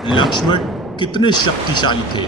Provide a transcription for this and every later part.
लक्ष्मण कितने शक्तिशाली थे।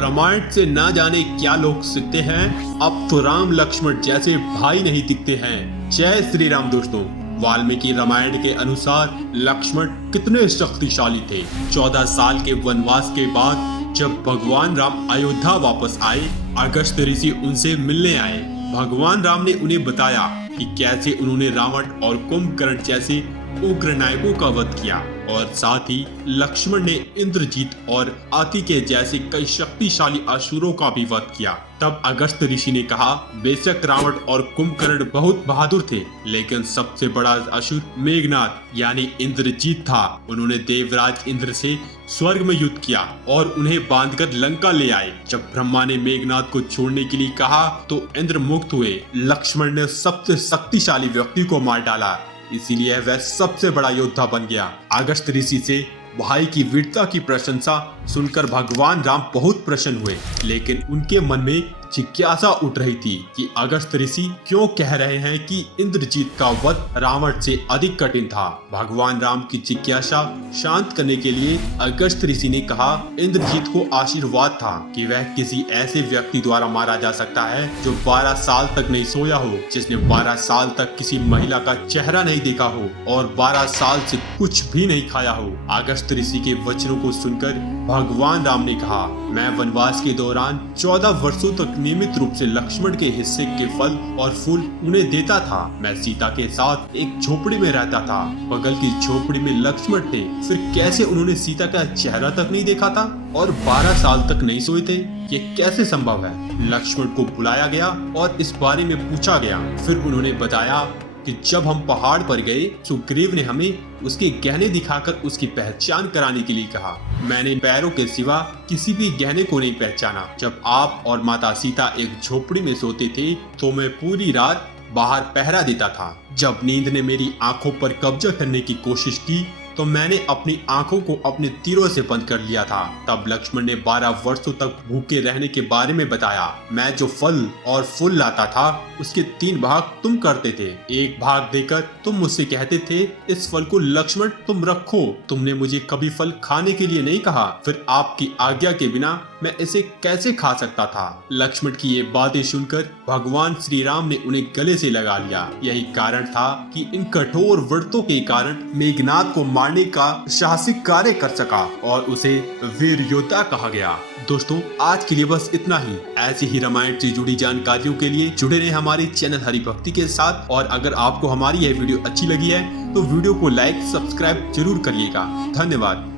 रामायण से ना जाने क्या लोग सीखते हैं। अब तो राम लक्ष्मण जैसे भाई नहीं दिखते हैं। जय श्री राम दोस्तों। वाल्मीकि रामायण के अनुसार लक्ष्मण कितने शक्तिशाली थे। 14 साल के वनवास के बाद जब भगवान राम अयोध्या वापस आए, अगस्त्य ऋषि उनसे मिलने आए। भगवान राम ने उन्हें बताया कि कैसे उन्होंने रावण और कुंभकर्ण जैसे उग्र नायकों का वध किया और साथ ही लक्ष्मण ने इंद्रजीत और आतिके जैसे कई शक्तिशाली असुरों का भी वध किया। तब अगस्त्य ऋषि ने कहा, बेशक रावण और कुंभकर्ण बहुत बहादुर थे, लेकिन सबसे बड़ा असुर मेघनाद यानी इंद्रजीत था। उन्होंने देवराज इंद्र से स्वर्ग में युद्ध किया और उन्हें बांधकर लंका ले आए। जब ब्रह्मा ने मेघनाद को छोड़ने के लिए कहा तो इंद्र मुक्त हुए। लक्ष्मण ने सबसे शक्तिशाली व्यक्ति को मार डाला, इसीलिए वह सबसे बड़ा योद्धा बन गया। अगस्त्य ऋषि से भाई की वीरता की प्रशंसा सुनकर भगवान राम बहुत प्रसन्न हुए, लेकिन उनके मन में जिज्ञासा उठ रही थी कि अगस्त्य ऋषि क्यों कह रहे हैं कि इंद्रजीत का वध रावण से अधिक कठिन था। भगवान राम की जिज्ञासा शांत करने के लिए अगस्त्य ऋषि ने कहा, इंद्रजीत को आशीर्वाद था कि वह किसी ऐसे व्यक्ति द्वारा मारा जा सकता है जो 12 साल तक नहीं सोया हो, जिसने 12 साल तक किसी महिला का चेहरा नहीं देखा हो और 12 साल से कुछ भी नहीं खाया हो। अगस्त्य ऋषि के वचनों को सुनकर भगवान राम ने कहा, मैं वनवास के दौरान 14 वर्षों तक नियमित रूप से लक्ष्मण के हिस्से के फल और फूल उन्हें देता था। मैं सीता के साथ एक झोपड़ी में रहता था। बगल की झोपड़ी में लक्ष्मण थे। फिर कैसे उन्होंने सीता का चेहरा तक नहीं देखा था और 12 साल तक नहीं सोए थे? ये कैसे संभव है? लक्ष्मण को बुलाया गया और इस बारे में पूछा गया। फिर उन्होंने बताया कि जब हम पहाड़ पर गए, सुग्रीव ने हमें उसके गहने दिखाकर उसकी पहचान कराने के लिए कहा। मैंने पैरों के सिवा किसी भी गहने को नहीं पहचाना। जब आप और माता सीता एक झोपड़ी में सोते थे तो मैं पूरी रात बाहर पहरा देता था। जब नींद ने मेरी आंखों पर कब्जा करने की कोशिश की तो मैंने अपनी आंखों को अपने तीरों से बंद कर लिया था। तब लक्ष्मण ने 12 वर्षों तक भूखे रहने के बारे में बताया। मैं जो फल और फूल लाता था उसके 3 भाग तुम करते थे। एक भाग देकर तुम मुझसे कहते थे, इस फल को लक्ष्मण तुम रखो। तुमने मुझे कभी फल खाने के लिए नहीं कहा। फिर आपकी आज्ञा के बिना मैं इसे कैसे खा सकता था? लक्ष्मण की ये बातें सुनकर भगवान श्री राम ने उन्हें गले से लगा लिया। यही कारण था कि इन कठोर व्रतों के कारण मेघनाद को मारने का साहसिक कार्य कर सका और उसे वीर योद्धा कहा गया। दोस्तों, आज के लिए बस इतना ही। ऐसी ही रामायण से जुड़ी जानकारियों के लिए जुड़े रहे हमारे चैनल हरि भक्ति के साथ। और अगर आपको हमारी यह वीडियो अच्छी लगी है तो वीडियो को लाइक सब्सक्राइब जरूर करिएगा। धन्यवाद।